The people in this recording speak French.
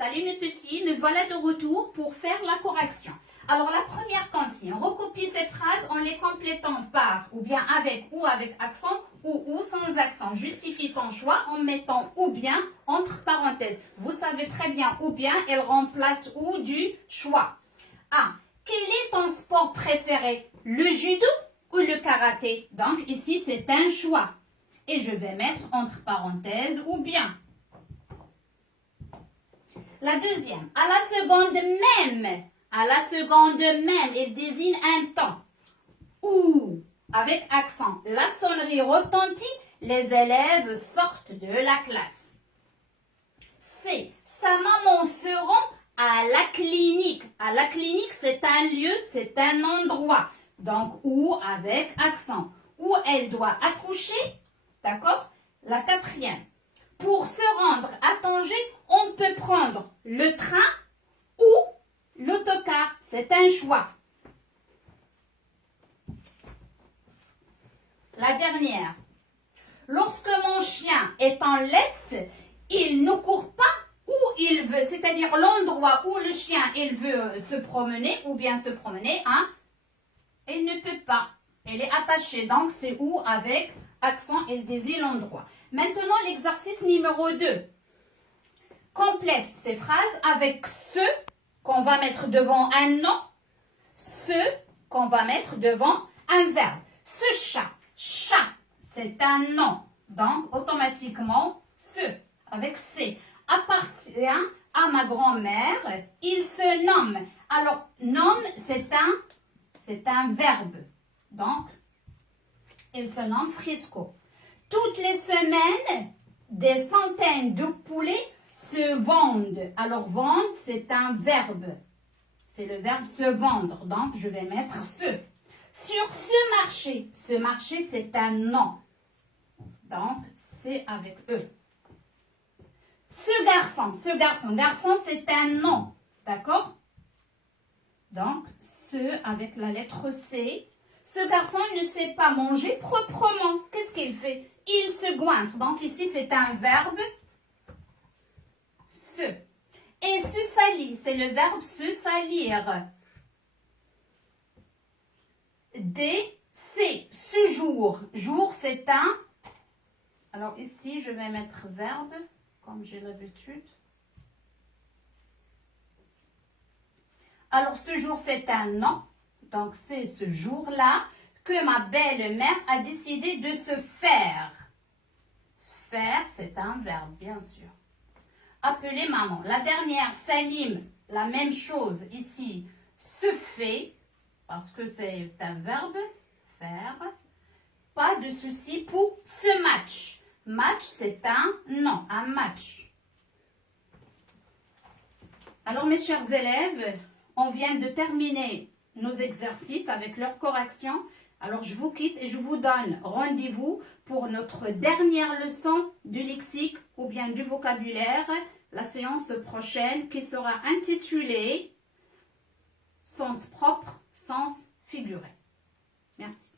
Salut mes petits, me voilà de retour pour faire la correction. Alors la première consigne, on recopie ces phrases en les complétant par ou bien avec accent ou sans accent. Justifie ton choix en mettant ou bien entre parenthèses. Vous savez très bien ou bien, elle remplace ou du choix. A. Quel est ton sport préféré? Le judo ou le karaté? Donc ici c'est un choix. Et je vais mettre entre parenthèses ou bien. La deuxième, à la seconde même, elle désigne un temps. Ou, avec accent, la sonnerie retentit, les élèves sortent de la classe. C, sa maman se rend à la clinique. À la clinique, c'est un lieu, c'est un endroit. Donc, ou avec accent. Où elle doit accoucher, d'accord? La quatrième. Pour se rendre à Tanger, on peut prendre le train ou l'autocar. C'est un choix. La dernière. Lorsque mon chien est en laisse, il ne court pas où il veut. C'est-à-dire l'endroit où le chien il veut se promener ou bien se promener, hein, il ne peut pas. Elle est attachée. Donc, c'est où avec accent, il désigne l'endroit. Maintenant, l'exercice numéro 2. Complète ces phrases avec ce qu'on va mettre devant un nom, ce qu'on va mettre devant un verbe. Ce chat, c'est un nom. Donc, automatiquement, ce, avec C, appartient à ma grand-mère. Il se nomme. Alors, nomme, c'est un verbe. Donc, il se nomme Frisco. Toutes les semaines, des centaines de poulets se vendent. Alors, vendre, c'est un verbe. C'est le verbe se vendre. Donc, je vais mettre ce. Sur ce marché, c'est un nom. Donc, c'est avec E. Ce garçon, c'est un nom. D'accord? Donc, ce avec la lettre C. Ce garçon ne sait pas manger proprement. Qu'est-ce qu'il fait? Il se goinfre. Donc, ici, c'est un verbe se. Et se salir, c'est le verbe se salir. D, C, ce jour. Jour, c'est un. Alors, ici, je vais mettre verbe, comme j'ai l'habitude. Alors, ce jour, c'est un nom. Donc, c'est ce jour-là que ma belle-mère a décidé de se faire. Faire, c'est un verbe, bien sûr. Appeler maman. La dernière, Salim, la même chose ici, se fait, parce que c'est un verbe, faire. Pas de souci pour ce match. Match, c'est un nom, un match. Alors, mes chers élèves, on vient de terminer nos exercices avec leur correction. Alors, je vous quitte et je vous donne rendez-vous pour notre dernière leçon du lexique ou bien du vocabulaire, la séance prochaine qui sera intitulée « Sens propre, sens figuré ». Merci.